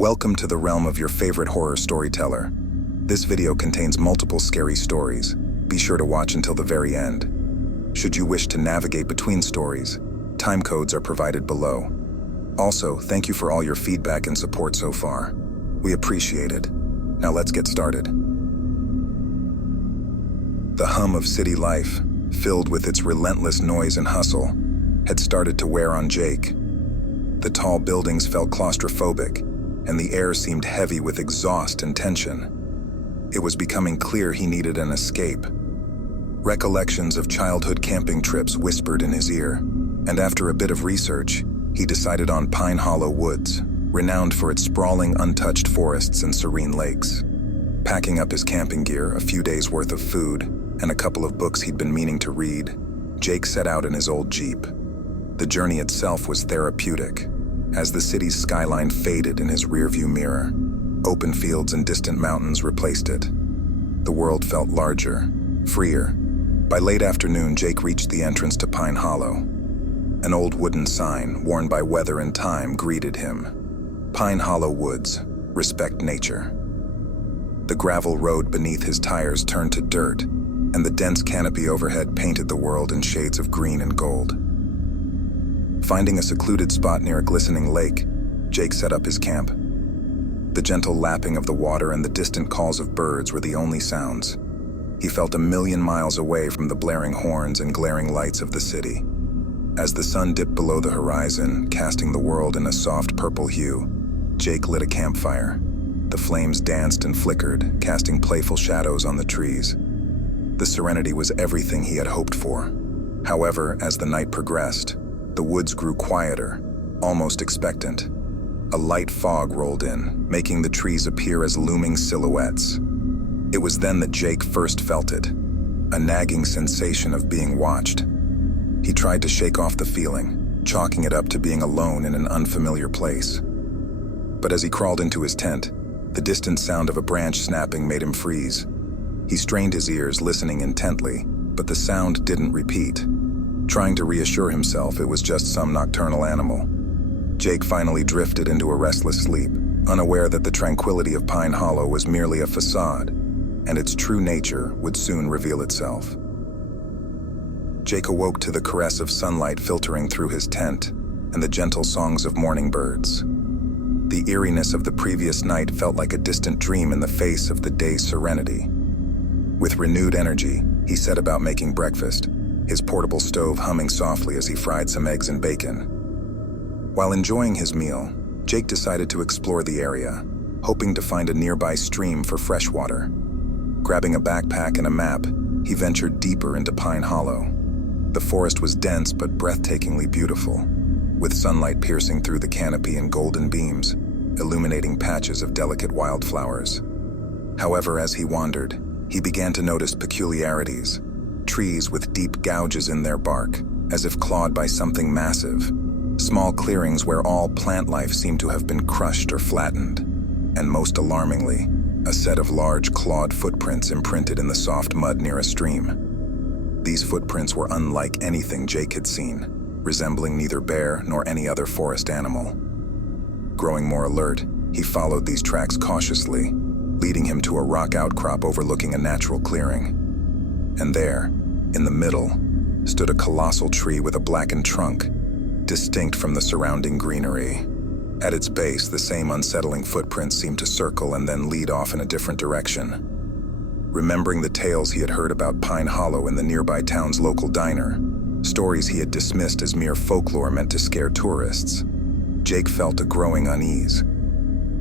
Welcome to the realm of your favorite horror storyteller. This video contains multiple scary stories. Be sure to watch until the very end. Should you wish to navigate between stories, time codes are provided below. Also, thank you for all your feedback and support so far. We appreciate it. Now let's get started. The hum of city life, filled with its relentless noise and hustle, had started to wear on Jake. The tall buildings felt claustrophobic, and the air seemed heavy with exhaust and tension. It was becoming clear he needed an escape. Recollections of childhood camping trips whispered in his ear, and after a bit of research, he decided on Pine Hollow Woods, renowned for its sprawling, untouched forests and serene lakes. Packing up his camping gear, a few days' worth of food, and a couple of books he'd been meaning to read, Jake set out in his old Jeep. The journey itself was therapeutic, as the city's skyline faded in his rearview mirror. Open fields and distant mountains replaced it. The world felt larger, freer. By late afternoon, Jake reached the entrance to Pine Hollow. An old wooden sign, worn by weather and time, greeted him. Pine Hollow Woods, respect nature. The gravel road beneath his tires turned to dirt, and the dense canopy overhead painted the world in shades of green and gold. Finding a secluded spot near a glistening lake, Jake set up his camp. The gentle lapping of the water and the distant calls of birds were the only sounds. He felt a million miles away from the blaring horns and glaring lights of the city. As the sun dipped below the horizon, casting the world in a soft purple hue, Jake lit a campfire. The flames danced and flickered, casting playful shadows on the trees. The serenity was everything he had hoped for. However, as the night progressed, the woods grew quieter, almost expectant. A light fog rolled in, making the trees appear as looming silhouettes. It was then that Jake first felt it, a nagging sensation of being watched. He tried to shake off the feeling, chalking it up to being alone in an unfamiliar place. But as he crawled into his tent, the distant sound of a branch snapping made him freeze. He strained his ears, listening intently, but the sound didn't repeat. Trying to reassure himself it was just some nocturnal animal, Jake finally drifted into a restless sleep, unaware that the tranquility of Pine Hollow was merely a facade, and its true nature would soon reveal itself. Jake awoke to the caress of sunlight filtering through his tent and the gentle songs of morning birds. The eeriness of the previous night felt like a distant dream in the face of the day's serenity. With renewed energy, he set about making breakfast, his portable stove humming softly as he fried some eggs and bacon. While enjoying his meal, Jake decided to explore the area, hoping to find a nearby stream for fresh water. Grabbing a backpack and a map, he ventured deeper into Pine Hollow. The forest was dense but breathtakingly beautiful, with sunlight piercing through the canopy in golden beams, illuminating patches of delicate wildflowers. However, as he wandered, he began to notice peculiarities. Trees with deep gouges in their bark, as if clawed by something massive. Small clearings where all plant life seemed to have been crushed or flattened. And most alarmingly, a set of large clawed footprints imprinted in the soft mud near a stream. These footprints were unlike anything Jake had seen, resembling neither bear nor any other forest animal. Growing more alert, he followed these tracks cautiously, leading him to a rock outcrop overlooking a natural clearing. And there, in the middle, stood a colossal tree with a blackened trunk, distinct from the surrounding greenery. At its base, the same unsettling footprints seemed to circle and then lead off in a different direction. Remembering the tales he had heard about Pine Hollow in the nearby town's local diner, stories he had dismissed as mere folklore meant to scare tourists, Jake felt a growing unease.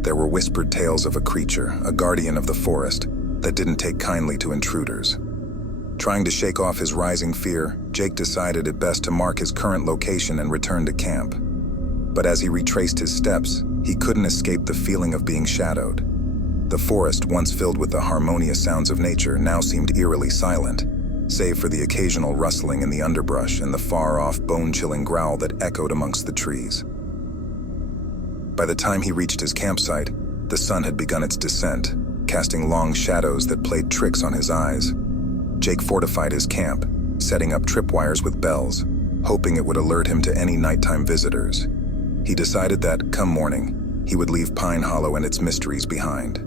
There were whispered tales of a creature, a guardian of the forest, that didn't take kindly to intruders. Trying to shake off his rising fear, Jake decided it best to mark his current location and return to camp. But as he retraced his steps, he couldn't escape the feeling of being shadowed. The forest, once filled with the harmonious sounds of nature, now seemed eerily silent, save for the occasional rustling in the underbrush and the far-off, bone-chilling growl that echoed amongst the trees. By the time he reached his campsite, the sun had begun its descent, casting long shadows that played tricks on his eyes. Jake fortified his camp, setting up tripwires with bells, hoping it would alert him to any nighttime visitors. He decided that, come morning, he would leave Pine Hollow and its mysteries behind.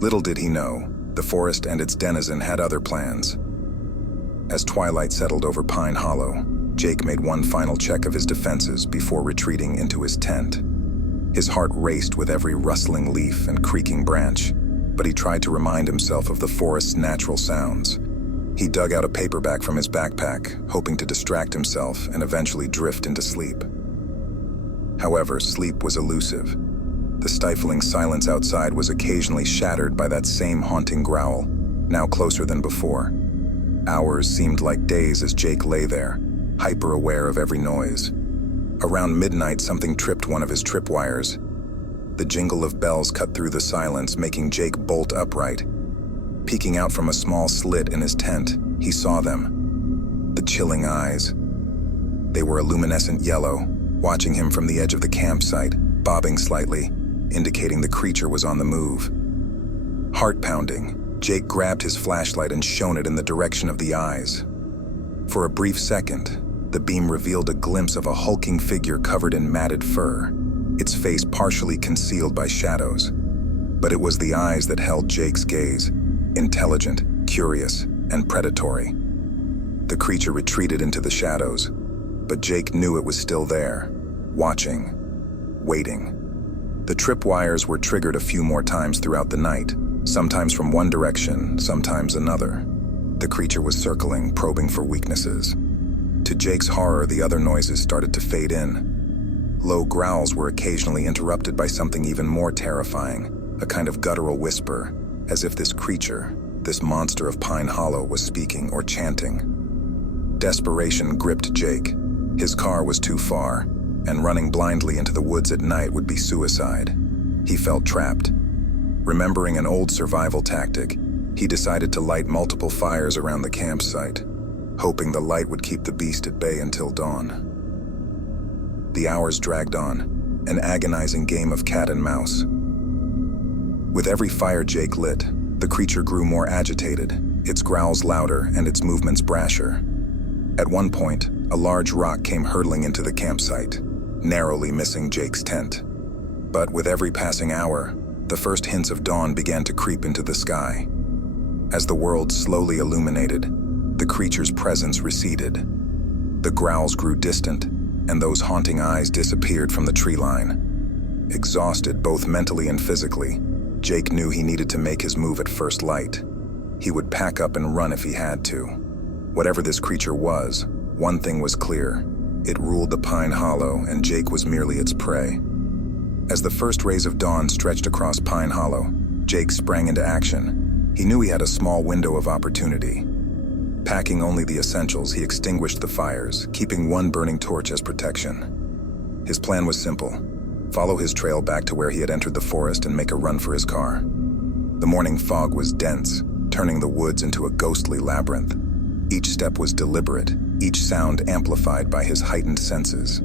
Little did he know, the forest and its denizen had other plans. As twilight settled over Pine Hollow, Jake made one final check of his defenses before retreating into his tent. His heart raced with every rustling leaf and creaking branch, but he tried to remind himself of the forest's natural sounds. He dug out a paperback from his backpack, hoping to distract himself and eventually drift into sleep. However, sleep was elusive. The stifling silence outside was occasionally shattered by that same haunting growl, now closer than before. Hours seemed like days as Jake lay there, hyper-aware of every noise. Around midnight, something tripped one of his tripwires. The jingle of bells cut through the silence, making Jake bolt upright. Peeking out from a small slit in his tent, he saw them. The chilling eyes. They were a luminescent yellow, watching him from the edge of the campsite, bobbing slightly, indicating the creature was on the move. Heart-pounding, Jake grabbed his flashlight and shone it in the direction of the eyes. For a brief second, the beam revealed a glimpse of a hulking figure covered in matted fur, its face partially concealed by shadows. But it was the eyes that held Jake's gaze, intelligent, curious, and predatory. The creature retreated into the shadows, but Jake knew it was still there, watching, waiting. The tripwires were triggered a few more times throughout the night, sometimes from one direction, sometimes another. The creature was circling, probing for weaknesses. To Jake's horror, the other noises started to fade in. Low growls were occasionally interrupted by something even more terrifying, a kind of guttural whisper, as if this creature, this monster of Pine Hollow, was speaking or chanting. Desperation gripped Jake. His car was too far, and running blindly into the woods at night would be suicide. He felt trapped. Remembering an old survival tactic, he decided to light multiple fires around the campsite, hoping the light would keep the beast at bay until dawn. The hours dragged on, an agonizing game of cat and mouse. With every fire Jake lit, the creature grew more agitated, its growls louder and its movements brasher. At one point, a large rock came hurtling into the campsite, narrowly missing Jake's tent. But with every passing hour, the first hints of dawn began to creep into the sky. As the world slowly illuminated, the creature's presence receded. The growls grew distant, and those haunting eyes disappeared from the tree line. Exhausted both mentally and physically, Jake knew he needed to make his move at first light. He would pack up and run if he had to. Whatever this creature was, one thing was clear. It ruled the Pine Hollow, and Jake was merely its prey. As the first rays of dawn stretched across Pine Hollow, Jake sprang into action. He knew he had a small window of opportunity. Packing only the essentials, he extinguished the fires, keeping one burning torch as protection. His plan was simple: follow his trail back to where he had entered the forest and make a run for his car. The morning fog was dense, turning the woods into a ghostly labyrinth. Each step was deliberate, each sound amplified by his heightened senses.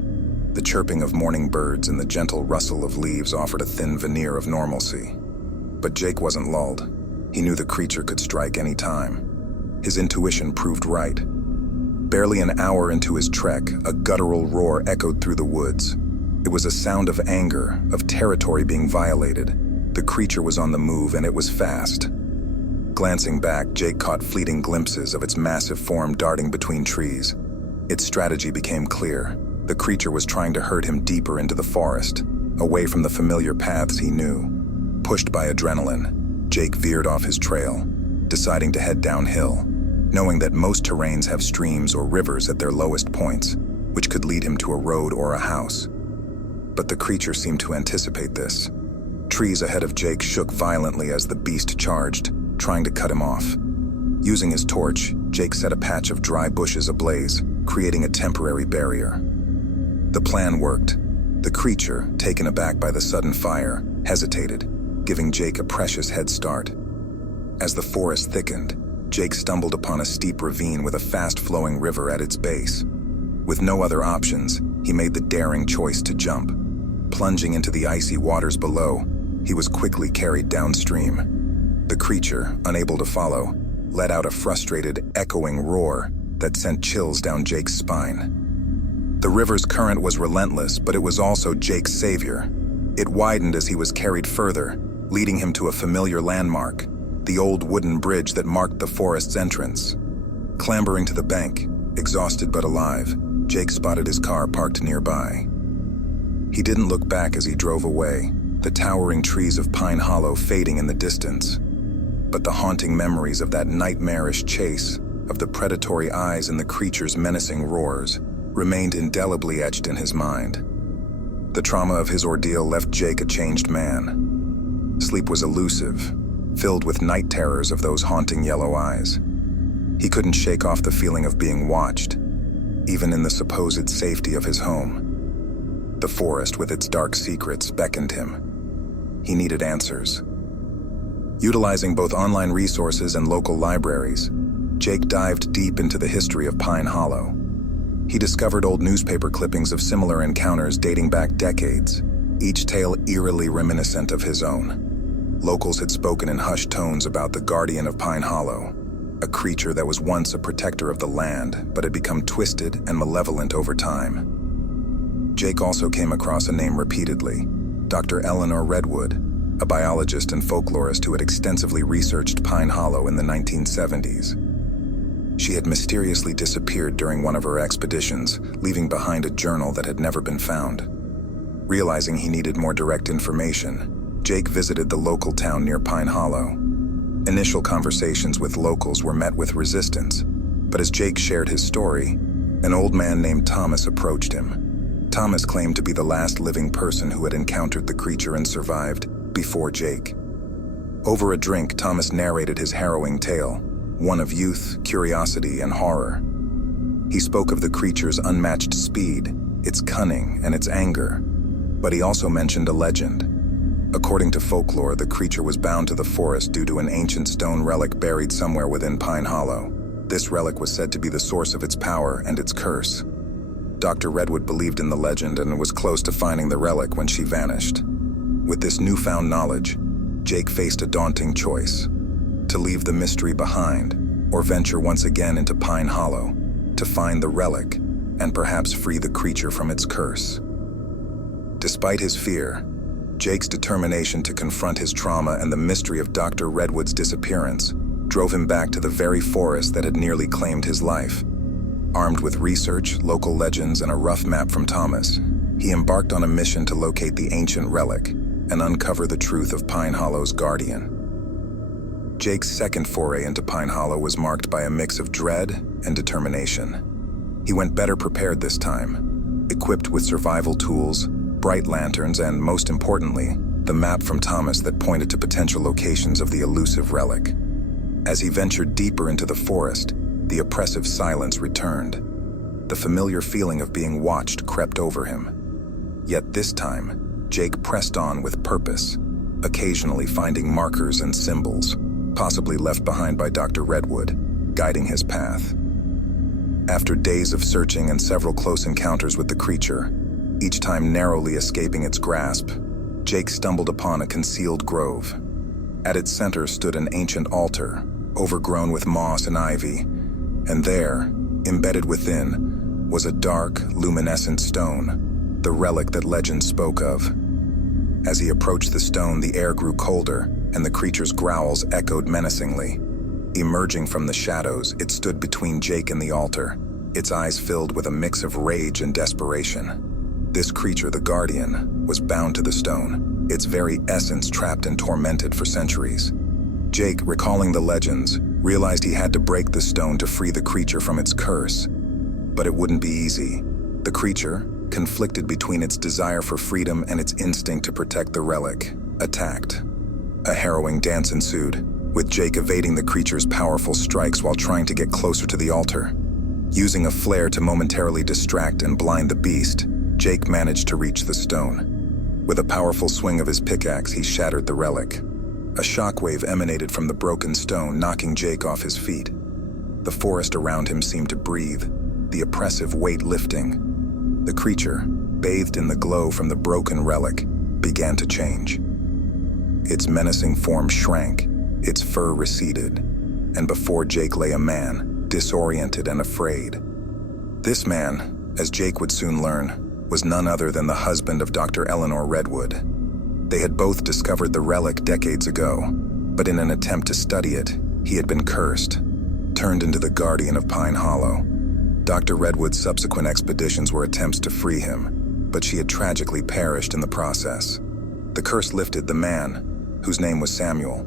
The chirping of morning birds and the gentle rustle of leaves offered a thin veneer of normalcy. But Jake wasn't lulled. He knew the creature could strike any time. His intuition proved right. Barely an hour into his trek, a guttural roar echoed through the woods. It was a sound of anger, of territory being violated. The creature was on the move, and it was fast. Glancing back, Jake caught fleeting glimpses of its massive form darting between trees. Its strategy became clear. The creature was trying to herd him deeper into the forest, away from the familiar paths he knew. Pushed by adrenaline, Jake veered off his trail, deciding to head downhill, knowing that most terrains have streams or rivers at their lowest points, which could lead him to a road or a house. But the creature seemed to anticipate this. Trees ahead of Jake shook violently as the beast charged, trying to cut him off. Using his torch, Jake set a patch of dry bushes ablaze, creating a temporary barrier. The plan worked. The creature, taken aback by the sudden fire, hesitated, giving Jake a precious head start. As the forest thickened, Jake stumbled upon a steep ravine with a fast-flowing river at its base. With no other options, he made the daring choice to jump. Plunging into the icy waters below, he was quickly carried downstream. The creature, unable to follow, let out a frustrated, echoing roar that sent chills down Jake's spine. The river's current was relentless, but it was also Jake's savior. It widened as he was carried further, leading him to a familiar landmark, the old wooden bridge that marked the forest's entrance. Clambering to the bank, exhausted but alive, Jake spotted his car parked nearby. He didn't look back as he drove away, the towering trees of Pine Hollow fading in the distance. But the haunting memories of that nightmarish chase, of the predatory eyes and the creature's menacing roars, remained indelibly etched in his mind. The trauma of his ordeal left Jake a changed man. Sleep was elusive, filled with night terrors of those haunting yellow eyes. He couldn't shake off the feeling of being watched, even in the supposed safety of his home. The forest with its dark secrets beckoned him. He needed answers. Utilizing both online resources and local libraries, Jake dived deep into the history of Pine Hollow. He discovered old newspaper clippings of similar encounters dating back decades, each tale eerily reminiscent of his own. Locals had spoken in hushed tones about the guardian of Pine Hollow, a creature that was once a protector of the land, but had become twisted and malevolent over time. Jake also came across a name repeatedly, Dr. Eleanor Redwood, a biologist and folklorist who had extensively researched Pine Hollow in the 1970s. She had mysteriously disappeared during one of her expeditions, leaving behind a journal that had never been found. Realizing he needed more direct information, Jake visited the local town near Pine Hollow. Initial conversations with locals were met with resistance, but as Jake shared his story, an old man named Thomas approached him. Thomas claimed to be the last living person who had encountered the creature and survived before Jake. Over a drink, Thomas narrated his harrowing tale, one of youth, curiosity, and horror. He spoke of the creature's unmatched speed, its cunning, and its anger, but he also mentioned a legend. According to folklore, the creature was bound to the forest due to an ancient stone relic buried somewhere within Pine Hollow. This relic was said to be the source of its power and its curse. Dr. Redwood believed in the legend and was close to finding the relic when she vanished. With this newfound knowledge, Jake faced a daunting choice: to leave the mystery behind, or venture once again into Pine Hollow, to find the relic, and perhaps free the creature from its curse. Despite his fear, Jake's determination to confront his trauma and the mystery of Dr. Redwood's disappearance drove him back to the very forest that had nearly claimed his life. Armed with research, local legends, and a rough map from Thomas, he embarked on a mission to locate the ancient relic and uncover the truth of Pine Hollow's guardian. Jake's second foray into Pine Hollow was marked by a mix of dread and determination. He went better prepared this time, equipped with survival tools, bright lanterns, and, most importantly, the map from Thomas that pointed to potential locations of the elusive relic. As he ventured deeper into the forest, the oppressive silence returned. The familiar feeling of being watched crept over him. Yet this time, Jake pressed on with purpose, occasionally finding markers and symbols, possibly left behind by Dr. Redwood, guiding his path. After days of searching and several close encounters with the creature, each time narrowly escaping its grasp, Jake stumbled upon a concealed grove. At its center stood an ancient altar, overgrown with moss and ivy, and there, embedded within, was a dark, luminescent stone, the relic that legend spoke of. As he approached the stone, the air grew colder, and the creature's growls echoed menacingly. Emerging from the shadows, it stood between Jake and the altar, its eyes filled with a mix of rage and desperation. This creature, the Guardian, was bound to the stone, its very essence trapped and tormented for centuries. Jake, recalling the legends, realized he had to break the stone to free the creature from its curse. But it wouldn't be easy. The creature, conflicted between its desire for freedom and its instinct to protect the relic, attacked. A harrowing dance ensued, with Jake evading the creature's powerful strikes while trying to get closer to the altar. Using a flare to momentarily distract and blind the beast, Jake managed to reach the stone. With a powerful swing of his pickaxe, he shattered the relic. A shockwave emanated from the broken stone, knocking Jake off his feet. The forest around him seemed to breathe, the oppressive weight lifting. The creature, bathed in the glow from the broken relic, began to change. Its menacing form shrank, its fur receded, and before Jake lay a man, disoriented and afraid. This man, as Jake would soon learn, was none other than the husband of Dr. Eleanor Redwood, They had both discovered the relic decades ago, but in an attempt to study it, he had been cursed, turned into the guardian of Pine Hollow. Dr. Redwood's subsequent expeditions were attempts to free him, but she had tragically perished in the process. The curse lifted the man, whose name was Samuel,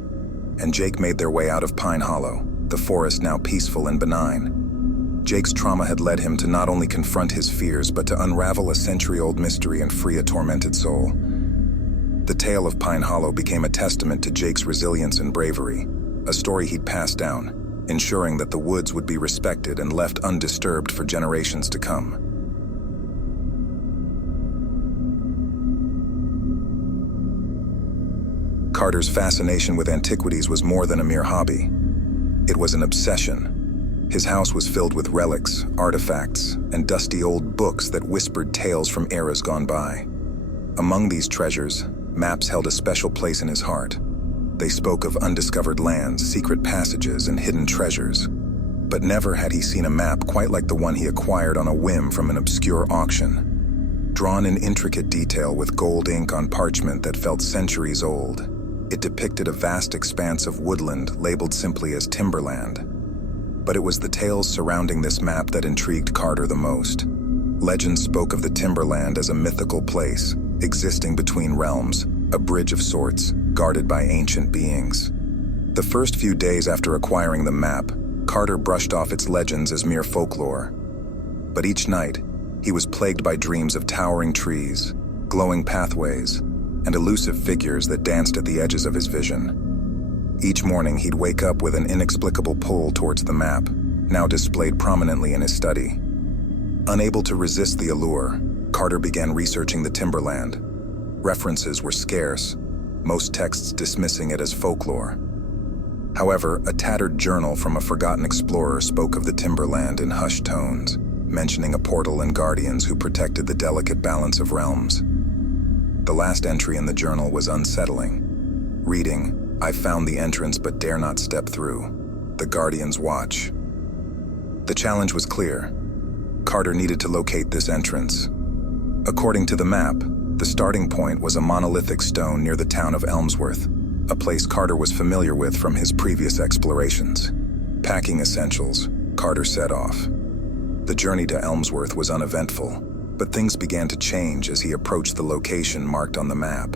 and Jake made their way out of Pine Hollow, the forest now peaceful and benign. Jake's trauma had led him to not only confront his fears, but to unravel a century-old mystery and free a tormented soul. The tale of Pine Hollow became a testament to Jake's resilience and bravery, a story he'd passed down, ensuring that the woods would be respected and left undisturbed for generations to come. Carter's fascination with antiquities was more than a mere hobby. It was an obsession. His house was filled with relics, artifacts, and dusty old books that whispered tales from eras gone by. Among these treasures, maps held a special place in his heart. They spoke of undiscovered lands, secret passages, and hidden treasures. But never had he seen a map quite like the one he acquired on a whim from an obscure auction. Drawn in intricate detail with gold ink on parchment that felt centuries old, it depicted a vast expanse of woodland labeled simply as Timberland. But it was the tales surrounding this map that intrigued Carter the most. Legends spoke of the Timberland as a mythical place, existing between realms, a bridge of sorts, guarded by ancient beings. The first few days after acquiring the map, Carter brushed off its legends as mere folklore. But each night, he was plagued by dreams of towering trees, glowing pathways, and elusive figures that danced at the edges of his vision. Each morning, he'd wake up with an inexplicable pull towards the map, now displayed prominently in his study. Unable to resist the allure, Carter began researching the Timberland. References were scarce, most texts dismissing it as folklore. However, a tattered journal from a forgotten explorer spoke of the Timberland in hushed tones, mentioning a portal and guardians who protected the delicate balance of realms. The last entry in the journal was unsettling. Reading, "I found the entrance but dare not step through. The Guardians watch." The challenge was clear. Carter needed to locate this entrance. According to the map, the starting point was a monolithic stone near the town of Elmsworth, a place Carter was familiar with from his previous explorations. Packing essentials, Carter set off. The journey to Elmsworth was uneventful, but things began to change as he approached the location marked on the map.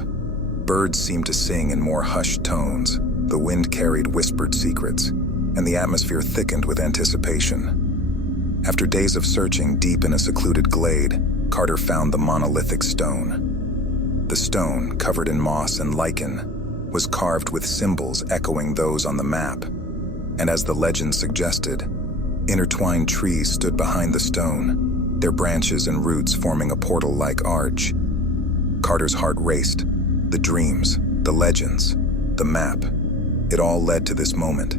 Birds seemed to sing in more hushed tones, the wind carried whispered secrets, and the atmosphere thickened with anticipation. After days of searching deep in a secluded glade, Carter found the monolithic stone. The stone, covered in moss and lichen, was carved with symbols echoing those on the map. And as the legend suggested, intertwined trees stood behind the stone, their branches and roots forming a portal-like arch. Carter's heart raced. The dreams, the legends, the map. It all led to this moment.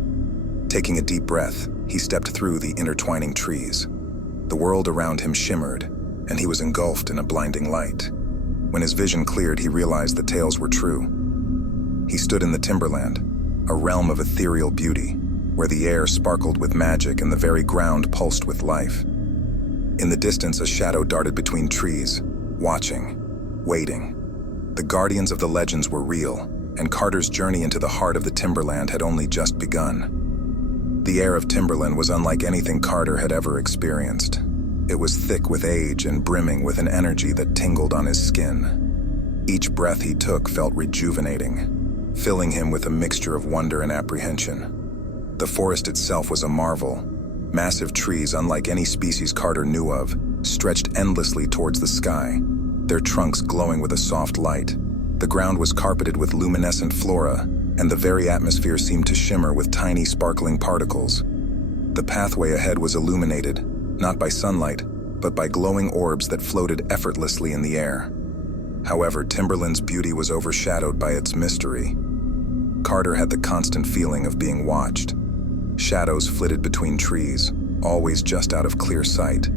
Taking a deep breath, he stepped through the intertwining trees. The world around him shimmered, and he was engulfed in a blinding light. When his vision cleared, he realized the tales were true. He stood in the Timberland, a realm of ethereal beauty, where the air sparkled with magic and the very ground pulsed with life. In the distance, a shadow darted between trees, watching, waiting. The guardians of the legends were real, and Carter's journey into the heart of the Timberland had only just begun. The air of Timberland was unlike anything Carter had ever experienced. It was thick with age and brimming with an energy that tingled on his skin. Each breath he took felt rejuvenating, filling him with a mixture of wonder and apprehension. The forest itself was a marvel. Massive trees, unlike any species Carter knew of, stretched endlessly towards the sky, their trunks glowing with a soft light. The ground was carpeted with luminescent flora, and the very atmosphere seemed to shimmer with tiny sparkling particles. The pathway ahead was illuminated, not by sunlight, but by glowing orbs that floated effortlessly in the air. However, Timberland's beauty was overshadowed by its mystery. Carter had the constant feeling of being watched. Shadows flitted between trees, always just out of clear sight.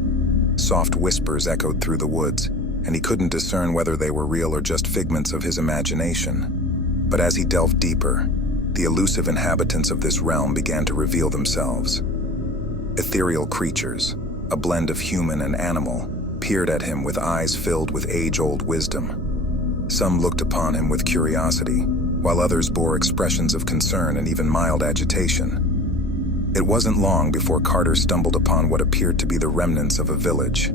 Soft whispers echoed through the woods, and he couldn't discern whether they were real or just figments of his imagination. But as he delved deeper, the elusive inhabitants of this realm began to reveal themselves. Ethereal creatures, a blend of human and animal, peered at him with eyes filled with age-old wisdom. Some looked upon him with curiosity, while others bore expressions of concern and even mild agitation. It wasn't long before Carter stumbled upon what appeared to be the remnants of a village.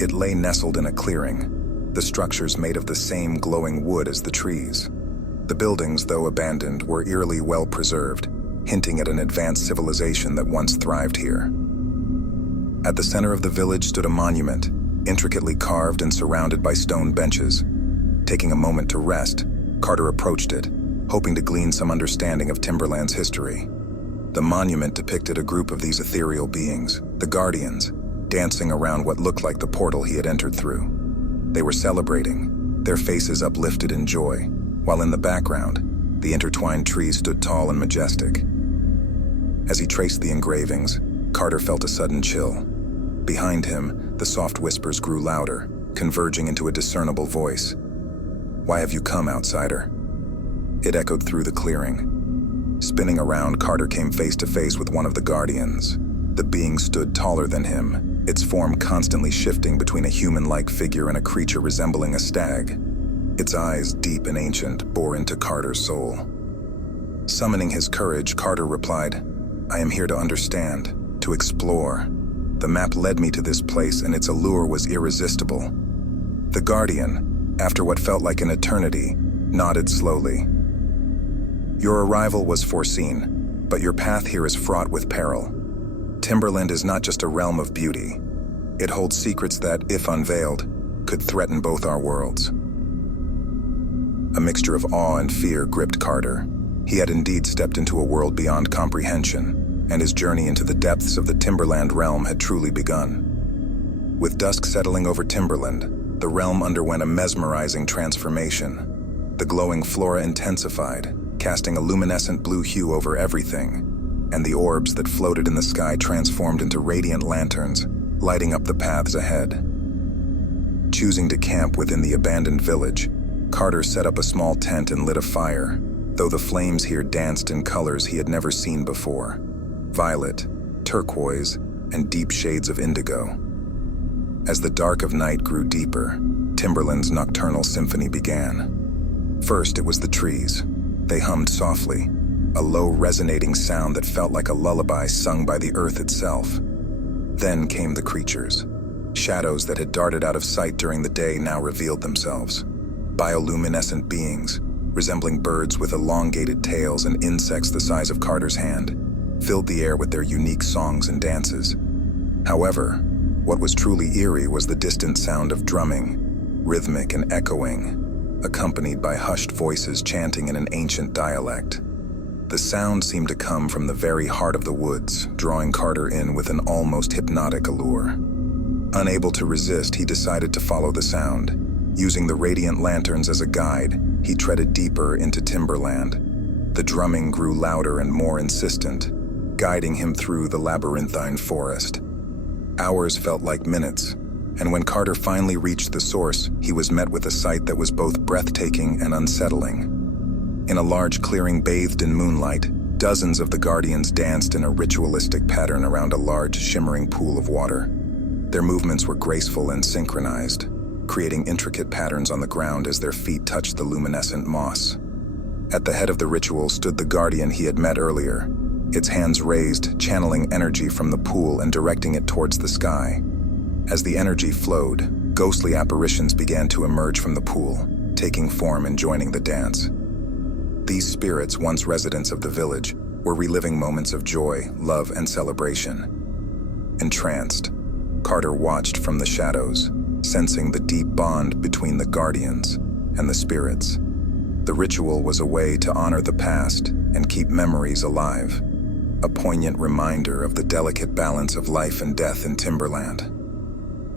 It lay nestled in a clearing, the structures made of the same glowing wood as the trees. The buildings, though abandoned, were eerily well preserved, hinting at an advanced civilization that once thrived here. At the center of the village stood a monument, intricately carved and surrounded by stone benches. Taking a moment to rest, Carter approached it, hoping to glean some understanding of Timberland's history. The monument depicted a group of these ethereal beings, the Guardians, dancing around what looked like the portal he had entered through. They were celebrating, their faces uplifted in joy, while in the background, the intertwined trees stood tall and majestic. As he traced the engravings, Carter felt a sudden chill. Behind him, the soft whispers grew louder, converging into a discernible voice. "Why have you come, outsider?" It echoed through the clearing. Spinning around, Carter came face to face with one of the Guardians. The being stood taller than him, its form constantly shifting between a human-like figure and a creature resembling a stag. Its eyes, deep and ancient, bore into Carter's soul. Summoning his courage, Carter replied, "I am here to understand, to explore. The map led me to this place and its allure was irresistible." The Guardian, after what felt like an eternity, nodded slowly. "Your arrival was foreseen, but your path here is fraught with peril. Timberland is not just a realm of beauty. It holds secrets that, if unveiled, could threaten both our worlds." A mixture of awe and fear gripped Carter. He had indeed stepped into a world beyond comprehension, and his journey into the depths of the Timberland realm had truly begun. With dusk settling over Timberland, the realm underwent a mesmerizing transformation. The glowing flora intensified, casting a luminescent blue hue over everything, and the orbs that floated in the sky transformed into radiant lanterns, lighting up the paths ahead. Choosing to camp within the abandoned village, Carter set up a small tent and lit a fire, though the flames here danced in colors he had never seen before: violet, turquoise, and deep shades of indigo. As the dark of night grew deeper, Timberland's nocturnal symphony began. First, it was the trees. They hummed softly, a low resonating sound that felt like a lullaby sung by the earth itself. Then came the creatures. Shadows that had darted out of sight during the day now revealed themselves. Bioluminescent beings, resembling birds with elongated tails and insects the size of Carter's hand, filled the air with their unique songs and dances. However, what was truly eerie was the distant sound of drumming, rhythmic and echoing, accompanied by hushed voices chanting in an ancient dialect. The sound seemed to come from the very heart of the woods, drawing Carter in with an almost hypnotic allure. Unable to resist, he decided to follow the sound. Using the radiant lanterns as a guide, he treaded deeper into Timberland. The drumming grew louder and more insistent, guiding him through the labyrinthine forest. Hours felt like minutes, and when Carter finally reached the source, he was met with a sight that was both breathtaking and unsettling. In a large clearing bathed in moonlight, dozens of the Guardians danced in a ritualistic pattern around a large, shimmering pool of water. Their movements were graceful and synchronized, creating intricate patterns on the ground as their feet touched the luminescent moss. At the head of the ritual stood the Guardian he had met earlier, its hands raised, channeling energy from the pool and directing it towards the sky. As the energy flowed, ghostly apparitions began to emerge from the pool, taking form and joining the dance. These spirits, once residents of the village, were reliving moments of joy, love, and celebration. Entranced, Carter watched from the shadows, sensing the deep bond between the Guardians and the spirits. The ritual was a way to honor the past and keep memories alive, a poignant reminder of the delicate balance of life and death in Timberland.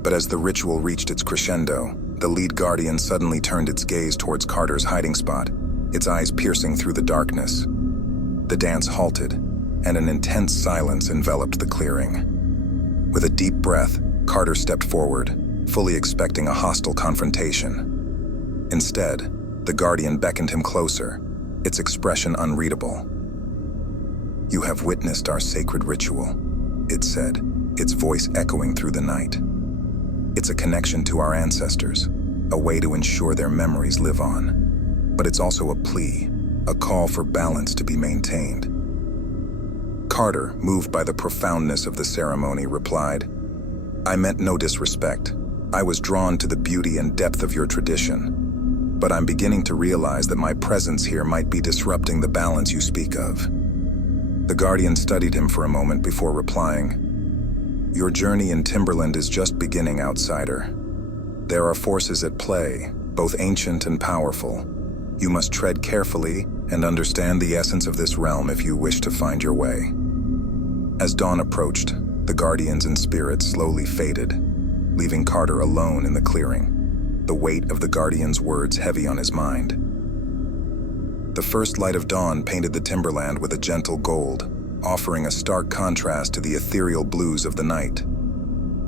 But as the ritual reached its crescendo, the lead Guardian suddenly turned its gaze towards Carter's hiding spot, its eyes piercing through the darkness. The dance halted, and an intense silence enveloped the clearing. With a deep breath, Carter stepped forward, fully expecting a hostile confrontation. Instead, the Guardian beckoned him closer, its expression unreadable. "You have witnessed our sacred ritual," it said, its voice echoing through the night. "It's a connection to our ancestors, a way to ensure their memories live on. But it's also a plea, a call for balance to be maintained. Carter, moved by the profoundness of the ceremony, replied, "I meant no disrespect. I was drawn to the beauty and depth of your tradition. But I'm beginning to realize that my presence here might be disrupting the balance you speak of." The Guardian studied him for a moment before replying, "Your journey in Timberland is just beginning, outsider. There are forces at play, both ancient and powerful. You must tread carefully and understand the essence of this realm if you wish to find your way." As dawn approached, the Guardians and spirits slowly faded, leaving Carter alone in the clearing, the weight of the Guardian's words heavy on his mind. The first light of dawn painted the Timberland with a gentle gold, offering a stark contrast to the ethereal blues of the night.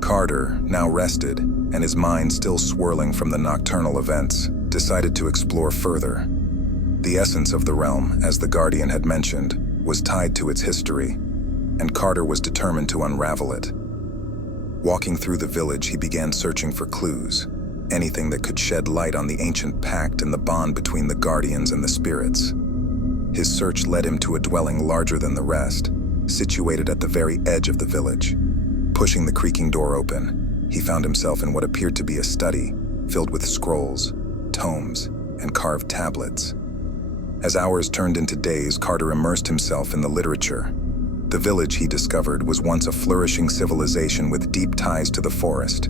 Carter, now rested, and his mind still swirling from the nocturnal events, decided to explore further. The essence of the realm, as the Guardian had mentioned, was tied to its history, and Carter was determined to unravel it. Walking through the village, he began searching for clues, anything that could shed light on the ancient pact and the bond between the Guardians and the spirits. His search led him to a dwelling larger than the rest, situated at the very edge of the village. Pushing the creaking door open, he found himself in what appeared to be a study, filled with scrolls, tomes, and carved tablets. As hours turned into days, Carter immersed himself in the literature. The village, he discovered, was once a flourishing civilization with deep ties to the forest.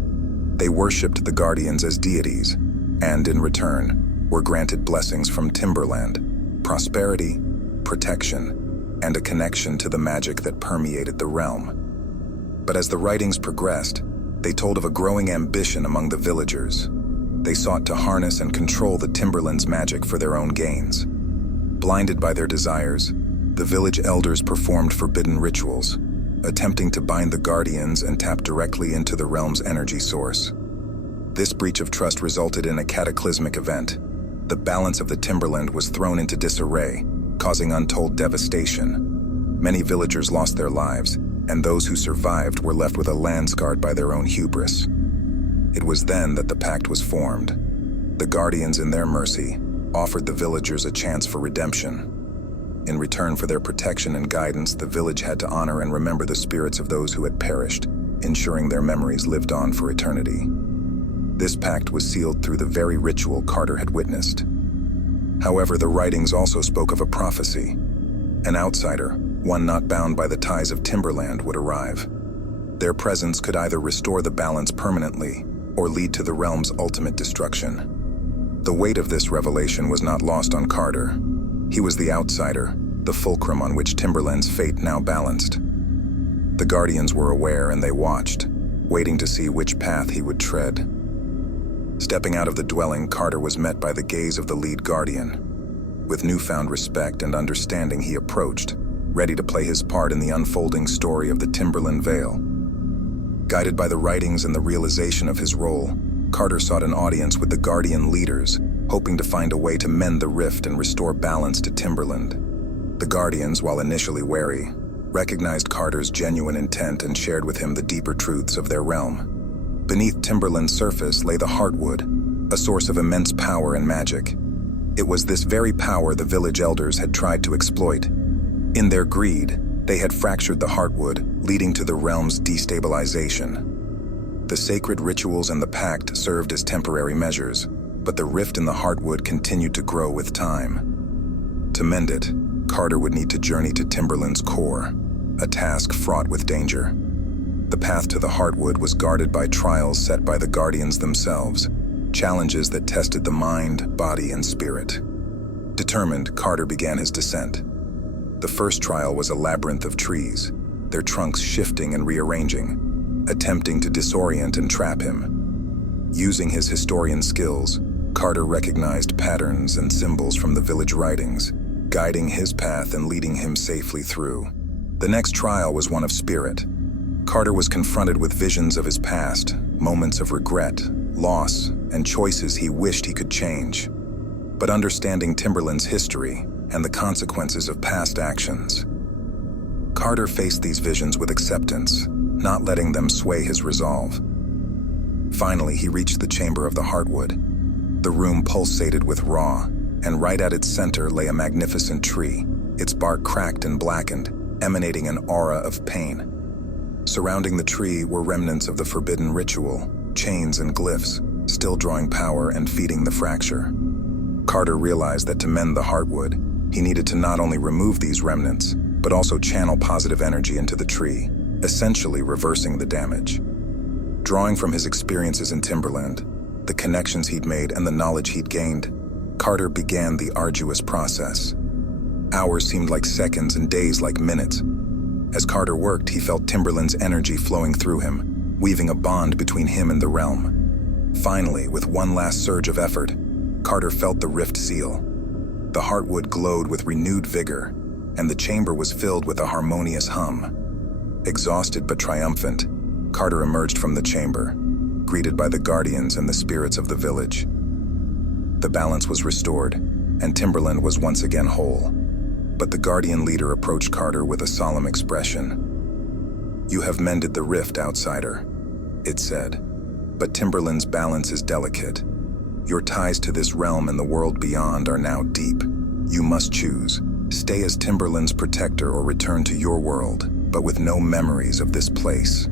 They worshipped the Guardians as deities, and in return, were granted blessings from Timberland, prosperity, protection, and a connection to the magic that permeated the realm. But as the writings progressed, they told of a growing ambition among the villagers. They sought to harness and control the Timberland's magic for their own gains. Blinded by their desires, the village elders performed forbidden rituals, attempting to bind the Guardians and tap directly into the realm's energy source. This breach of trust resulted in a cataclysmic event. The balance of the Timberland was thrown into disarray, causing untold devastation. Many villagers lost their lives, and those who survived were left with a land scarred by their own hubris. It was then that the pact was formed. The Guardians, in their mercy, offered the villagers a chance for redemption. In return for their protection and guidance, the village had to honor and remember the spirits of those who had perished, ensuring their memories lived on for eternity. This pact was sealed through the very ritual Carter had witnessed. However, the writings also spoke of a prophecy. An outsider, one not bound by the ties of Timberland, would arrive. Their presence could either restore the balance permanently or lead to the realm's ultimate destruction. The weight of this revelation was not lost on Carter. He was the outsider, the fulcrum on which Timberland's fate now balanced. The Guardians were aware, and they watched, waiting to see which path he would tread. Stepping out of the dwelling, Carter was met by the gaze of the lead Guardian. With newfound respect and understanding, he approached, ready to play his part in the unfolding story of the Timberland Vale. Guided by the writings and the realization of his role, Carter sought an audience with the Guardian leaders, hoping to find a way to mend the rift and restore balance to Timberland. The Guardians, while initially wary, recognized Carter's genuine intent and shared with him the deeper truths of their realm. Beneath Timberland's surface lay the Heartwood, a source of immense power and magic. It was this very power the village elders had tried to exploit. In their greed, they had fractured the Heartwood, leading to the realm's destabilization. The sacred rituals and the pact served as temporary measures, but the rift in the Heartwood continued to grow with time. To mend it, Carter would need to journey to Timberland's core, a task fraught with danger. The path to the Heartwood was guarded by trials set by the Guardians themselves, challenges that tested the mind, body, and spirit. Determined, Carter began his descent. The first trial was a labyrinth of trees, their trunks shifting and rearranging, attempting to disorient and trap him. Using his historian skills, Carter recognized patterns and symbols from the village writings, guiding his path and leading him safely through. The next trial was one of spirit. Carter was confronted with visions of his past, moments of regret, loss, and choices he wished he could change. But understanding Timberland's history and the consequences of past actions, Carter faced these visions with acceptance, not letting them sway his resolve. Finally, he reached the chamber of the Heartwood, The room pulsated with awe, and right at its center lay a magnificent tree, its bark cracked and blackened, emanating an aura of pain. Surrounding the tree were remnants of the forbidden ritual, chains and glyphs, still drawing power and feeding the fracture. Carter realized that to mend the heartwood, he needed to not only remove these remnants, but also channel positive energy into the tree, essentially reversing the damage. Drawing from his experiences in Timberland, the connections he'd made and the knowledge he'd gained, Carter began the arduous process. Hours seemed like seconds and days like minutes. As Carter worked, he felt Timberland's energy flowing through him, weaving a bond between him and the realm. Finally, with one last surge of effort, Carter felt the rift seal. The heartwood glowed with renewed vigor, and the chamber was filled with a harmonious hum. Exhausted but triumphant, Carter emerged from the chamber, greeted by the guardians and the spirits of the village. The balance was restored, and Timberland was once again whole. But the guardian leader approached Carter with a solemn expression. "You have mended the rift, outsider," it said. "But Timberland's balance is delicate. Your ties to this realm and the world beyond are now deep. You must choose. Stay as Timberland's protector or return to your world, but with no memories of this place."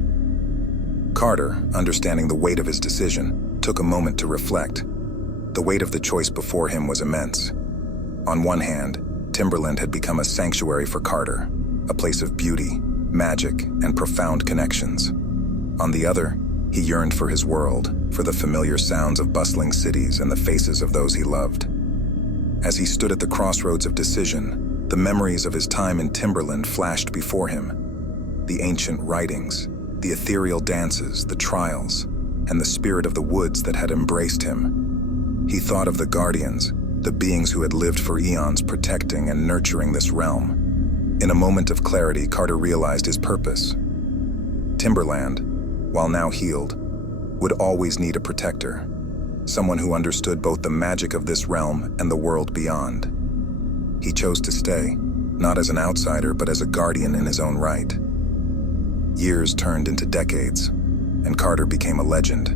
Carter, understanding the weight of his decision, took a moment to reflect. The weight of the choice before him was immense. On one hand, Timberland had become a sanctuary for Carter, a place of beauty, magic, and profound connections. On the other, he yearned for his world, for the familiar sounds of bustling cities and the faces of those he loved. As he stood at the crossroads of decision, the memories of his time in Timberland flashed before him. The ancient writings, the ethereal dances, the trials, and the spirit of the woods that had embraced him. He thought of the guardians, the beings who had lived for eons protecting and nurturing this realm. In a moment of clarity, Carter realized his purpose. Timberland, while now healed, would always need a protector, someone who understood both the magic of this realm and the world beyond. He chose to stay, not as an outsider, but as a guardian in his own right. Years turned into decades, and Carter became a legend.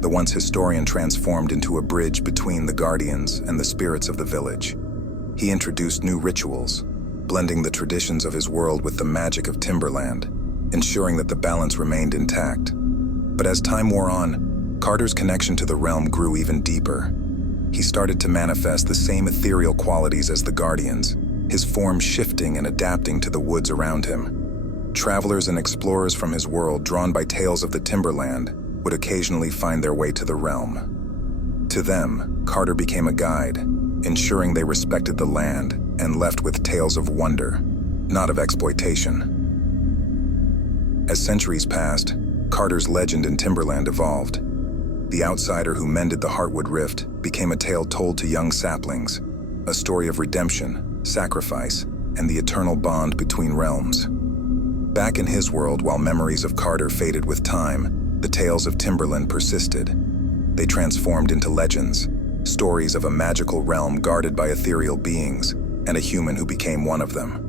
The once historian transformed into a bridge between the guardians and the spirits of the village. He introduced new rituals, blending the traditions of his world with the magic of Timberland, ensuring that the balance remained intact. But as time wore on, Carter's connection to the realm grew even deeper. He started to manifest the same ethereal qualities as the guardians, his form shifting and adapting to the woods around him. Travelers and explorers from his world, drawn by tales of the Timberland, would occasionally find their way to the realm. To them, Carter became a guide, ensuring they respected the land and left with tales of wonder, not of exploitation. As centuries passed, Carter's legend in Timberland evolved. The outsider who mended the Heartwood Rift became a tale told to young saplings, a story of redemption, sacrifice, and the eternal bond between realms. Back in his world, while memories of Carter faded with time, the tales of Timberland persisted. They transformed into legends, stories of a magical realm guarded by ethereal beings, and a human who became one of them.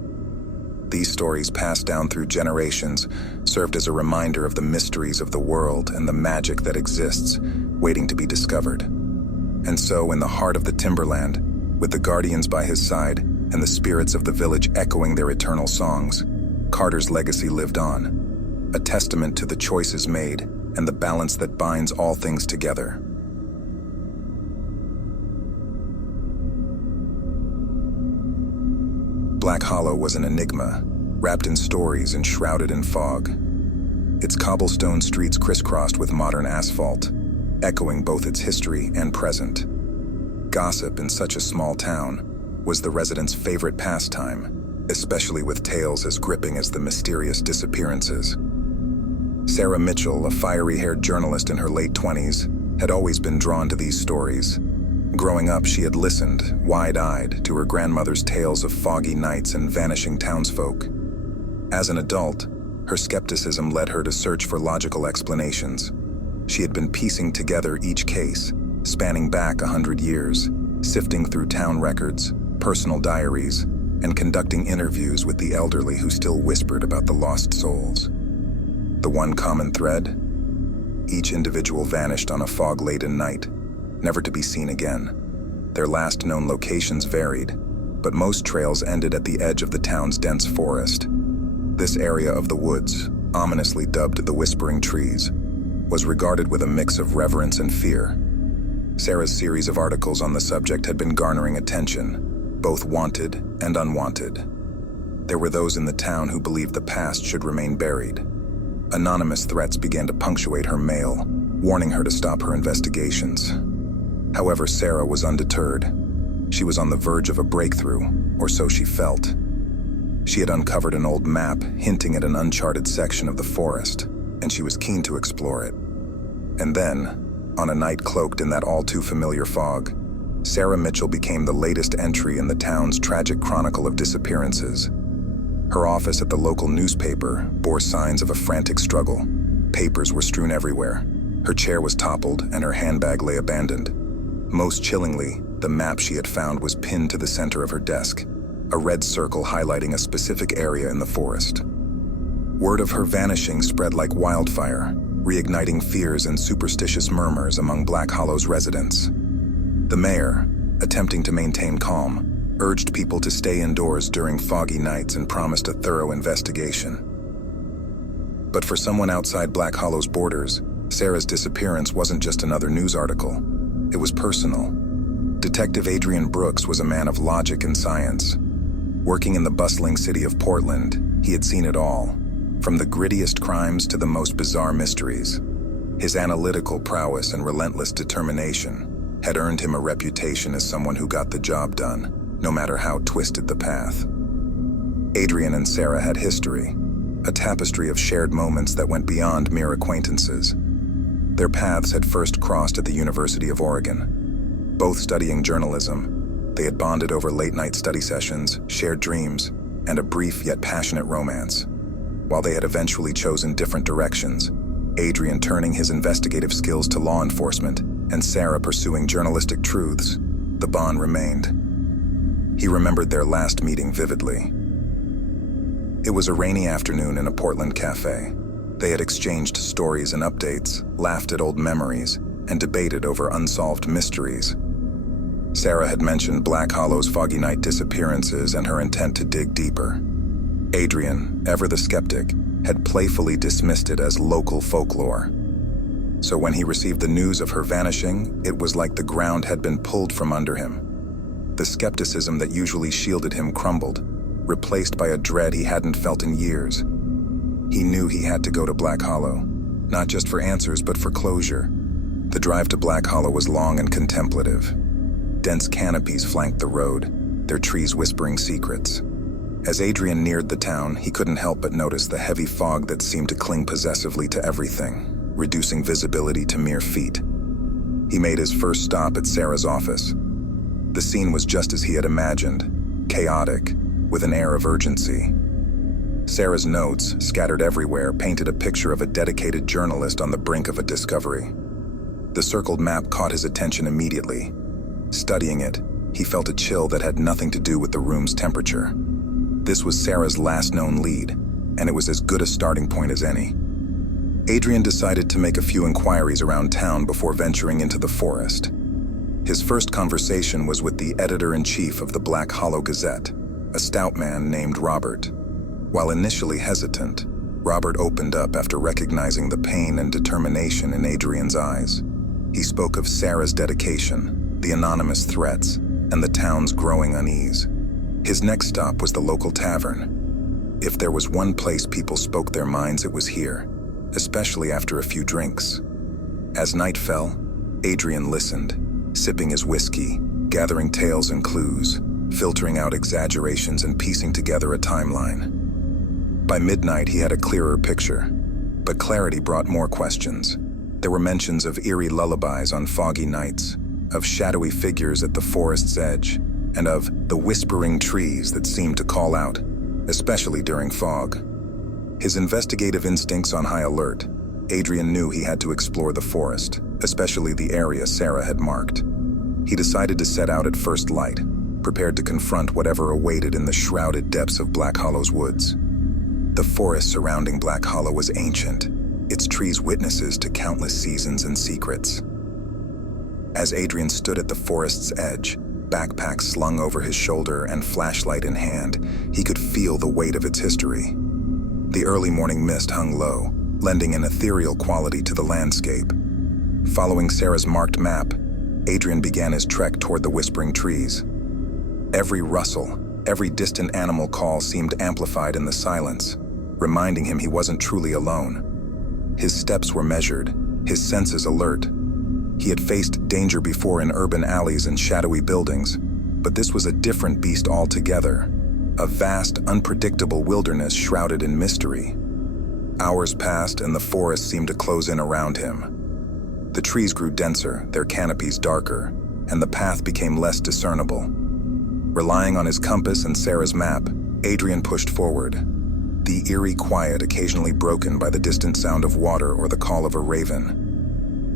These stories, passed down through generations, served as a reminder of the mysteries of the world and the magic that exists, waiting to be discovered. And so, in the heart of the Timberland, with the guardians by his side and the spirits of the village echoing their eternal songs, Carter's legacy lived on, a testament to the choices made and the balance that binds all things together. Black Hollow was an enigma, wrapped in stories and shrouded in fog. Its cobblestone streets crisscrossed with modern asphalt, echoing both its history and present. Gossip in such a small town was the residents' favorite pastime, especially with tales as gripping as the mysterious disappearances. Sarah Mitchell, a fiery-haired journalist in her late 20s, had always been drawn to these stories. Growing up, she had listened, wide-eyed, to her grandmother's tales of foggy nights and vanishing townsfolk. As an adult, her skepticism led her to search for logical explanations. She had been piecing together each case, spanning back 100 years, sifting through town records, personal diaries, and conducting interviews with the elderly who still whispered about the lost souls. The one common thread? Each individual vanished on a fog-laden night, never to be seen again. Their last known locations varied, but most trails ended at the edge of the town's dense forest. This area of the woods, ominously dubbed the Whispering Trees, was regarded with a mix of reverence and fear. Sarah's series of articles on the subject had been garnering attention, both wanted and unwanted. There were those in the town who believed the past should remain buried. Anonymous threats began to punctuate her mail, warning her to stop her investigations. However, Sarah was undeterred. She was on the verge of a breakthrough, or so she felt. She had uncovered an old map hinting at an uncharted section of the forest, and she was keen to explore it. And then, on a night cloaked in that all-too-familiar fog, Sarah Mitchell became the latest entry in the town's tragic chronicle of disappearances. Her office at the local newspaper bore signs of a frantic struggle. Papers were strewn everywhere. Her chair was toppled, and her handbag lay abandoned. Most chillingly, the map she had found was pinned to the center of her desk, a red circle highlighting a specific area in the forest. Word of her vanishing spread like wildfire, reigniting fears and superstitious murmurs among Black Hollow's residents. The mayor, attempting to maintain calm, urged people to stay indoors during foggy nights and promised a thorough investigation. But for someone outside Black Hollow's borders, Sarah's disappearance wasn't just another news article. It was personal. Detective Adrian Brooks was a man of logic and science. Working in the bustling city of Portland, he had seen it all, from the grittiest crimes to the most bizarre mysteries. His analytical prowess and relentless determination had earned him a reputation as someone who got the job done, no matter how twisted the path. Adrian and Sarah had history, a tapestry of shared moments that went beyond mere acquaintances. Their paths had first crossed at the University of Oregon. Both studying journalism, they had bonded over late-night study sessions, shared dreams, and a brief yet passionate romance. While they had eventually chosen different directions, Adrian turning his investigative skills to law enforcement and Sarah pursuing journalistic truths, the bond remained. He remembered their last meeting vividly. It was a rainy afternoon in a Portland cafe. They had exchanged stories and updates, laughed at old memories, and debated over unsolved mysteries. Sarah had mentioned Black Hollow's foggy night disappearances and her intent to dig deeper. Adrian, ever the skeptic, had playfully dismissed it as local folklore. So when he received the news of her vanishing, it was like the ground had been pulled from under him. The skepticism that usually shielded him crumbled, replaced by a dread he hadn't felt in years. He knew he had to go to Black Hollow, not just for answers but for closure. The drive to Black Hollow was long and contemplative. Dense canopies flanked the road, their trees whispering secrets. As Adrian neared the town, he couldn't help but notice the heavy fog that seemed to cling possessively to everything, reducing visibility to mere feet. He made his first stop at Sarah's office. The scene was just as he had imagined, chaotic, with an air of urgency. Sarah's notes, scattered everywhere, painted a picture of a dedicated journalist on the brink of a discovery. The circled map caught his attention immediately. Studying it, he felt a chill that had nothing to do with the room's temperature. This was Sarah's last known lead, and it was as good a starting point as any. Adrian decided to make a few inquiries around town before venturing into the forest. His first conversation was with the editor-in-chief of the Black Hollow Gazette, a stout man named Robert. While initially hesitant, Robert opened up after recognizing the pain and determination in Adrian's eyes. He spoke of Sarah's dedication, the anonymous threats, and the town's growing unease. His next stop was the local tavern. If there was one place people spoke their minds, it was here, especially after a few drinks. As night fell, Adrian listened, sipping his whiskey, gathering tales and clues, filtering out exaggerations and piecing together a timeline. By midnight, he had a clearer picture, but clarity brought more questions. There were mentions of eerie lullabies on foggy nights, of shadowy figures at the forest's edge, and of the whispering trees that seemed to call out, especially during fog. His investigative instincts on high alert, Adrian knew he had to explore the forest, especially the area Sarah had marked. He decided to set out at first light, prepared to confront whatever awaited in the shrouded depths of Black Hollow's woods. The forest surrounding Black Hollow was ancient, its trees witnesses to countless seasons and secrets. As Adrian stood at the forest's edge, backpack slung over his shoulder and flashlight in hand, he could feel the weight of its history. The early morning mist hung low, lending an ethereal quality to the landscape. Following Sarah's marked map, Adrian began his trek toward the whispering trees. Every rustle, every distant animal call seemed amplified in the silence, reminding him he wasn't truly alone. His steps were measured, his senses alert. He had faced danger before in urban alleys and shadowy buildings, but this was a different beast altogether, a vast, unpredictable wilderness shrouded in mystery. Hours passed and the forest seemed to close in around him. The trees grew denser, their canopies darker, and the path became less discernible. Relying on his compass and Sarah's map, Adrian pushed forward, the eerie quiet occasionally broken by the distant sound of water or the call of a raven.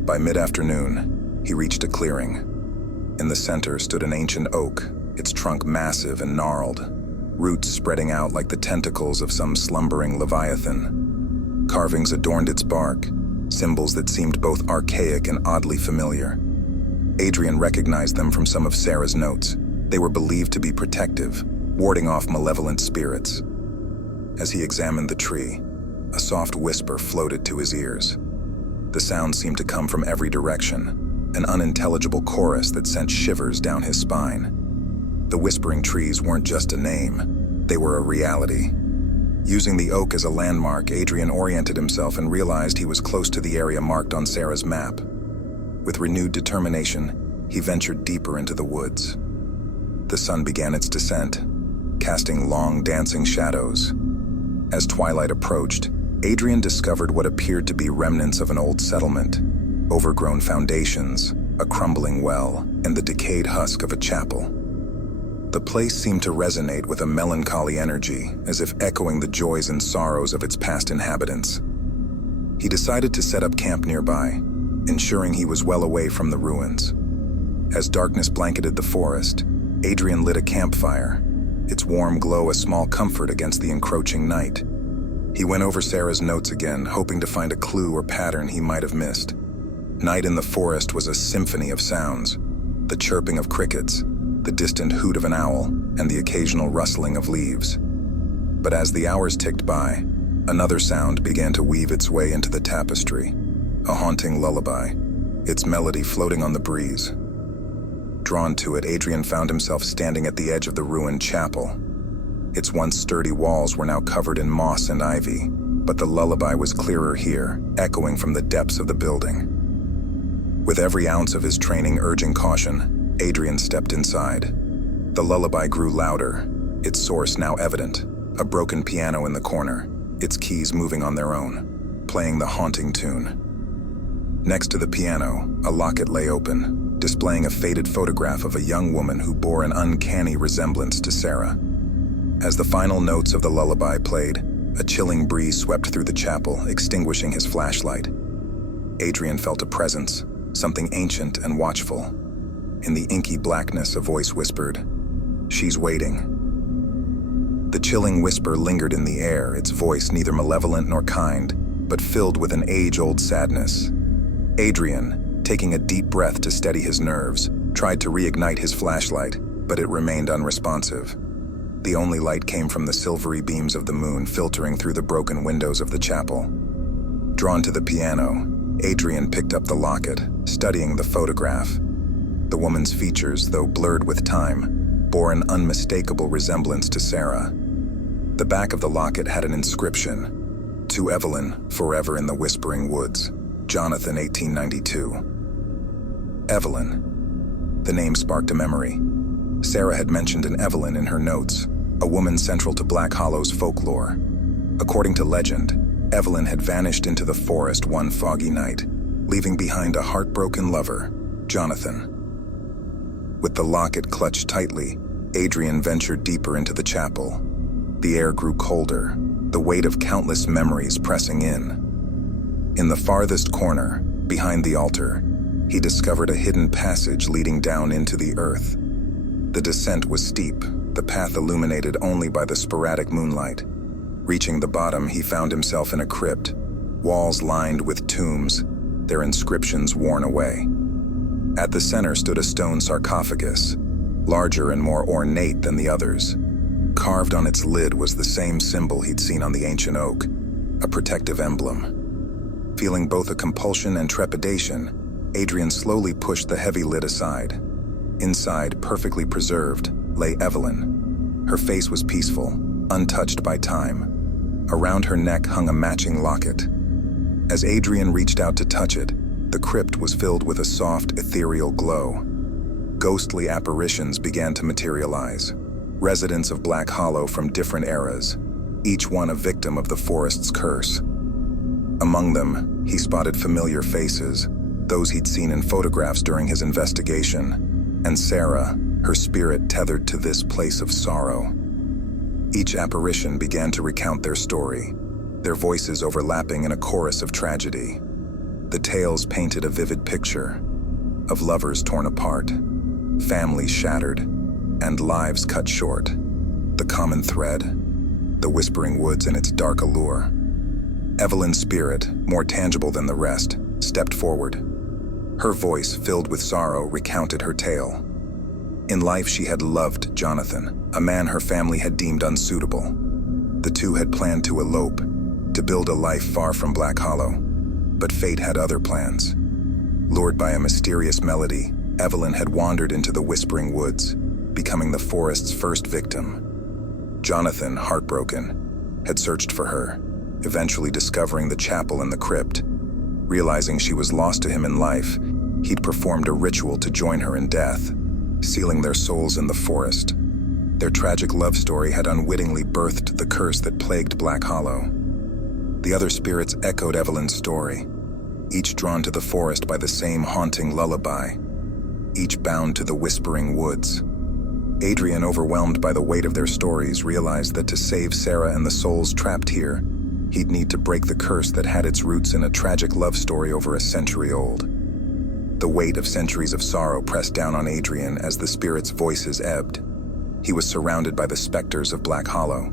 By mid-afternoon, he reached a clearing. In the center stood an ancient oak, its trunk massive and gnarled, roots spreading out like the tentacles of some slumbering leviathan. Carvings adorned its bark, symbols that seemed both archaic and oddly familiar. Adrian recognized them from some of Sarah's notes. They were believed to be protective, warding off malevolent spirits. As he examined the tree, a soft whisper floated to his ears. The sound seemed to come from every direction, an unintelligible chorus that sent shivers down his spine. The whispering trees weren't just a name, they were a reality. Using the oak as a landmark, Adrian oriented himself and realized he was close to the area marked on Sarah's map. With renewed determination, he ventured deeper into the woods. The sun began its descent, casting long, dancing shadows. As twilight approached, Adrian discovered what appeared to be remnants of an old settlement, overgrown foundations, a crumbling well, and the decayed husk of a chapel. The place seemed to resonate with a melancholy energy, as if echoing the joys and sorrows of its past inhabitants. He decided to set up camp nearby, ensuring he was well away from the ruins. As darkness blanketed the forest, Adrian lit a campfire, its warm glow a small comfort against the encroaching night. He went over Sarah's notes again, hoping to find a clue or pattern he might have missed. Night in the forest was a symphony of sounds, the chirping of crickets, the distant hoot of an owl, and the occasional rustling of leaves. But as the hours ticked by, another sound began to weave its way into the tapestry, a haunting lullaby, its melody floating on the breeze. Drawn to it, Adrian found himself standing at the edge of the ruined chapel. Its once sturdy walls were now covered in moss and ivy, but the lullaby was clearer here, echoing from the depths of the building. With every ounce of his training urging caution, Adrian stepped inside. The lullaby grew louder, its source now evident, a broken piano in the corner, its keys moving on their own, playing the haunting tune. Next to the piano, a locket lay open, displaying a faded photograph of a young woman who bore an uncanny resemblance to Sarah. As the final notes of the lullaby played, a chilling breeze swept through the chapel, extinguishing his flashlight. Adrian felt a presence, something ancient and watchful. In the inky blackness, a voice whispered, "She's waiting." The chilling whisper lingered in the air, its voice neither malevolent nor kind, but filled with an age-old sadness. Adrian, taking a deep breath to steady his nerves, tried to reignite his flashlight, but it remained unresponsive. The only light came from the silvery beams of the moon filtering through the broken windows of the chapel. Drawn to the piano, Adrian picked up the locket, studying the photograph. The woman's features, though blurred with time, bore an unmistakable resemblance to Sarah. The back of the locket had an inscription, "To Evelyn, forever in the Whispering Woods, Jonathan 1892. Evelyn. The name sparked a memory. Sarah had mentioned an Evelyn in her notes, a woman central to Black Hollow's folklore. According to legend, Evelyn had vanished into the forest one foggy night, leaving behind a heartbroken lover, Jonathan. With the locket clutched tightly, Adrian ventured deeper into the chapel. The air grew colder, the weight of countless memories pressing in. In the farthest corner, behind the altar, he discovered a hidden passage leading down into the earth. The descent was steep, the path illuminated only by the sporadic moonlight. Reaching the bottom, he found himself in a crypt, walls lined with tombs, their inscriptions worn away. At the center stood a stone sarcophagus, larger and more ornate than the others. Carved on its lid was the same symbol he'd seen on the ancient oak, a protective emblem. Feeling both a compulsion and trepidation, Adrian slowly pushed the heavy lid aside. Inside, perfectly preserved, lay Evelyn. Her face was peaceful, untouched by time. Around her neck hung a matching locket. As Adrian reached out to touch it, the crypt was filled with a soft, ethereal glow. Ghostly apparitions began to materialize, residents of Black Hollow from different eras, each one a victim of the forest's curse. Among them, he spotted familiar faces, those he'd seen in photographs during his investigation, and Sarah, her spirit tethered to this place of sorrow. Each apparition began to recount their story, their voices overlapping in a chorus of tragedy. The tales painted a vivid picture of lovers torn apart, families shattered, and lives cut short. The common thread, the Whispering Woods and its dark allure. Evelyn's spirit, more tangible than the rest, stepped forward. Her voice, filled with sorrow, recounted her tale. In life, she had loved Jonathan, a man her family had deemed unsuitable. The two had planned to elope, to build a life far from Black Hollow. But fate had other plans. Lured by a mysterious melody, Evelyn had wandered into the Whispering Woods, becoming the forest's first victim. Jonathan, heartbroken, had searched for her, eventually discovering the chapel and the crypt. Realizing she was lost to him in life, he'd performed a ritual to join her in death, sealing their souls in the forest. Their tragic love story had unwittingly birthed the curse that plagued Black Hollow. The other spirits echoed Evelyn's story, each drawn to the forest by the same haunting lullaby, each bound to the Whispering Woods. Adrian, overwhelmed by the weight of their stories, realized that to save Sarah and the souls trapped here, he'd need to break the curse that had its roots in a tragic love story over a century old. The weight of centuries of sorrow pressed down on Adrian as the spirits' voices ebbed. He was surrounded by the specters of Black Hollow,